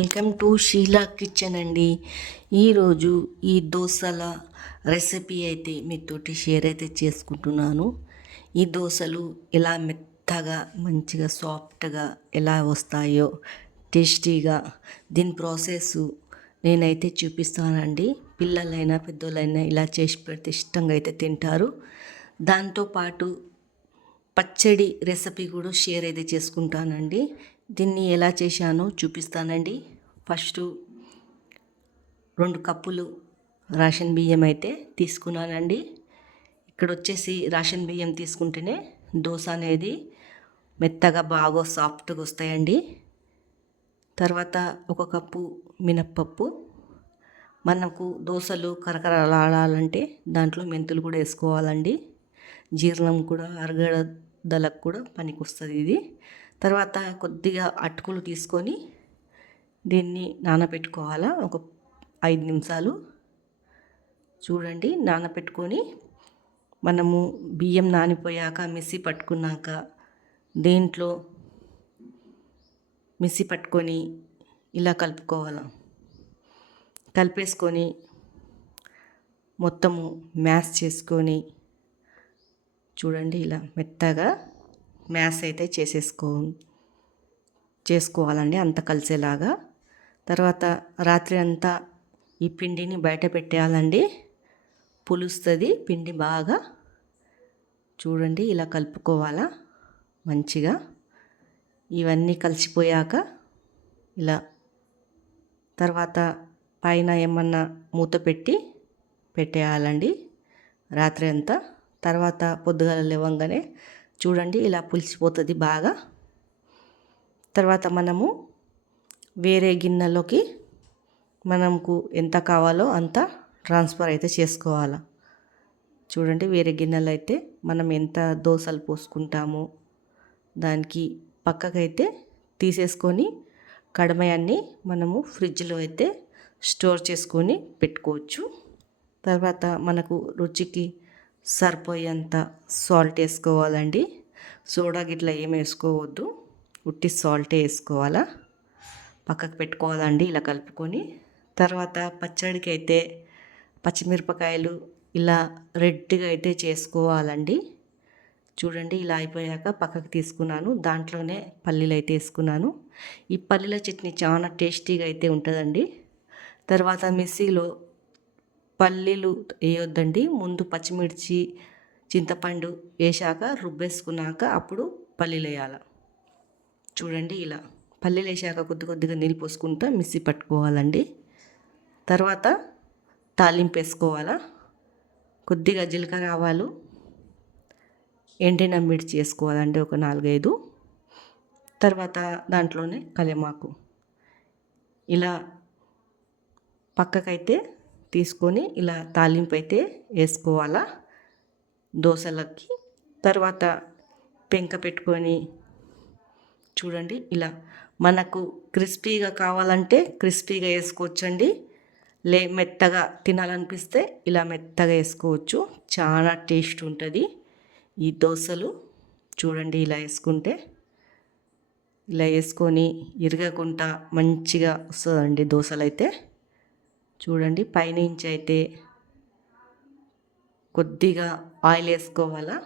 Welcome to Sheela kitchen అండి. ఈరోజు ఈ దోశల రెసిపీ అయితే మీతోటి షేర్ అయితే చేసుకుంటున్నాను. ఈ దోశలు ఎలా మెత్తగా మంచిగా సాఫ్ట్గా ఎలా వస్తాయో టేస్టీగా దీని ప్రాసెస్ నేనైతే చూపిస్తానండి. పిల్లలైనా పెద్దోళ్ళైనా ఇలా చేసి పెడితే ఇష్టంగా అయితే తింటారు. దాంతోపాటు పచ్చడి రెసిపీ కూడా షేర్ అయితే చేసుకుంటానండి. దీన్ని ఎలా చేశానో చూపిస్తానండి. ఫస్ట్ 2 కప్పులు రేషన్ బియ్యం అయితే తీసుకున్నానండి. ఇక్కడ వచ్చేసి రేషన్ బియ్యం తీసుకుంటేనే దోశ అనేది మెత్తగా బాగా సాఫ్ట్గా వస్తాయండి. తర్వాత 1 కప్పు మినప్పప్పు. మనకు దోశలు కరకరలాడాలంటే దాంట్లో మెంతులు కూడా వేసుకోవాలండి. జీర్ణం కూడా అరగదలకు కూడా పనికొస్తుంది ఇది. తర్వాత కొద్దిగా అటుకులు తీసుకొని దీన్ని నానబెట్టుకోవాలా ఒక 5 నిమిషాలు. చూడండి, నానబెట్టుకొని మనము బియ్యం నానిపోయాక మిక్సీ పట్టుకున్నాక దీంట్లో మిక్సీ పట్టుకొని ఇలా కలుపుకోవాలి. కలిపేసుకొని మొత్తము మ్యాష్ చేసుకొని చూడండి ఇలా మెత్తగా మ్యాష్ అయితే చేసుకోవాలండి అంత కలిసేలాగా. తర్వాత రాత్రి అంతా ఈ పిండిని బయట పెట్టేయాలండి. పులుస్తుంది పిండి బాగా. చూడండి ఇలా కలుపుకోవాలా మంచిగా. ఇవన్నీ కలిసిపోయాక ఇలా తర్వాత పైన ఏమన్నా మూత పెట్టేయాలండి రాత్రి అంతా. తర్వాత పొద్దుగాల లేవంగానే చూడండి ఇలా పులిసిపోతుంది బాగా. తర్వాత మనము వేరే గిన్నెలోకి మనకు ఎంత కావాలో అంత ట్రాన్స్ఫర్ అయితే చేసుకోవాలి. చూడండి, వేరే గిన్నెలో అయితే మనం ఎంత దోశలు పోసుకుంటామో దానికి పక్కకైతే తీసేసుకొని కడమయాన్ని మనము ఫ్రిడ్జ్లో అయితే స్టోర్ చేసుకొని పెట్టుకోవచ్చు. తర్వాత మనకు రుచికి సరిపోయేంత సాల్ట్ వేసుకోవాలండి. సోడా గిట్లా ఏం వేసుకోవద్దు, ఉట్టి సాల్టే వేసుకోవాలా. పక్కకు పెట్టుకోవాలండి ఇలా కలుపుకొని. తర్వాత పచ్చడికి అయితే పచ్చిమిరపకాయలు ఇలా రెడ్గా అయితే చేసుకోవాలండి. చూడండి ఇలా అయిపోయాక పక్కకు తీసుకున్నాను. దాంట్లోనే పల్లీలు అయితే వేసుకున్నాను. ఈ పల్లీల చట్నీ చాలా టేస్టీగా అయితే ఉంటుందండి. తర్వాత మిక్సీలో పల్లీలు వేయొద్దండి, ముందు పచ్చిమిర్చి చింతపండు వేసాక రుబ్బేసుకున్నాక అప్పుడు పల్లీలు వేయాలి. చూడండి ఇలా పల్లీలు వేసాక కొద్దిగా నీళ్ళు పోసుకుంటా మిక్సీ పట్టుకోవాలండి. తర్వాత తాలింపు వేసుకోవాలా. కొద్దిగా జీలకర్ర ఆవాలు ఎండిన మిర్చి వేసుకోవాలండి ఒక 4-5. తర్వాత దాంట్లోనే కరివేపాకు ఇలా పక్కకైతే తీసుకొని ఇలా తాలింపు అయితే వేసుకోవాలా దోశలకి. తర్వాత పెంక పెట్టుకొని చూడండి ఇలా మనకు క్రిస్పీగా కావాలంటే క్రిస్పీగా వేసుకోవచ్చండి. మెత్తగా తినాలనిపిస్తే ఇలా మెత్తగా వేసుకోవచ్చు. చాలా టేస్ట్ ఉంటుంది ఈ దోశలు. చూడండి ఇలా వేసుకుంటే ఇలా వేసుకొని ఇరగకుండా మంచిగా వస్తుందండి దోశలు అయితే. చూడండి పైనుంచి అయితే కొద్దిగా ఆయిల్ వేసుకోవాలా.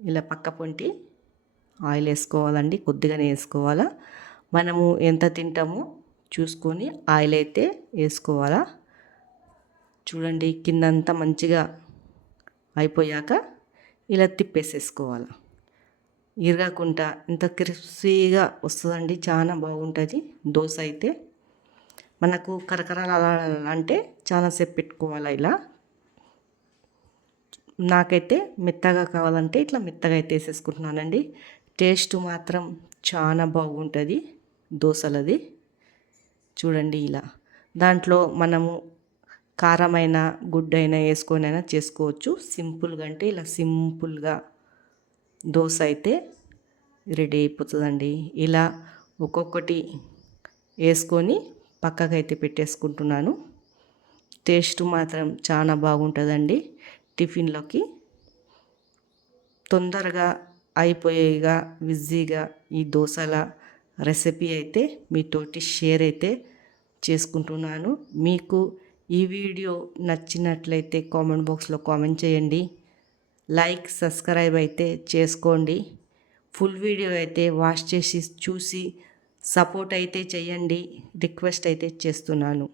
ఇలా పక్క పొంటి ఆయిల్ వేసుకోవాలండి, కొద్దిగానే వేసుకోవాలా. మనము ఎంత తింటామో చూసుకొని ఆయిల్ అయితే వేసుకోవాలా. చూడండి కిందంతా మంచిగా అయిపోయాక ఇలా తిప్పేసేసుకోవాలి. ఇరగకుండా ఇంత క్రిస్పీగా వస్తుందండి, చాలా బాగుంటుంది దోశ అయితే. మనకు కరకరాలంటే చాలాసేపు పెట్టుకోవాలి. ఇలా నాకైతే మెత్తగా కావాలంటే ఇట్లా మెత్తగా అయితే వేసేసుకుంటున్నానండి. టేస్ట్ మాత్రం చాలా బాగుంటుంది దోశలది. చూడండి ఇలా దాంట్లో మనము కారమైన గుడ్డైనా వేసుకొనైనా చేసుకోవచ్చు. సింపుల్గా అంటే ఇలా సింపుల్గా దోశ అయితే రెడీ అయిపోతుందండి. ఇలా ఒక్కొక్కటి వేసుకొని పక్కకైతే పెట్టేసుకుంటున్నాను. టేస్ట్ మాత్రం చాలా బాగుంటుందండి. టిఫిన్లోకి తొందరగా అయిపోయేగా ఈజీగా ఈ దోశల రెసిపీ అయితే మీతోటి షేర్ అయితే చేసుకుంటున్నాను. మీకు ఈ వీడియో నచ్చినట్లయితే కామెంట్ బాక్స్లో కామెంట్ చేయండి. లైక్ సబ్స్క్రైబ్ అయితే చేసుకోండి. ఫుల్ వీడియో అయితే వాచ్ చేసి చూసి సపోర్ట్ అయితే చేయండి, రిక్వెస్ట్ అయితే చేస్తున్నాను.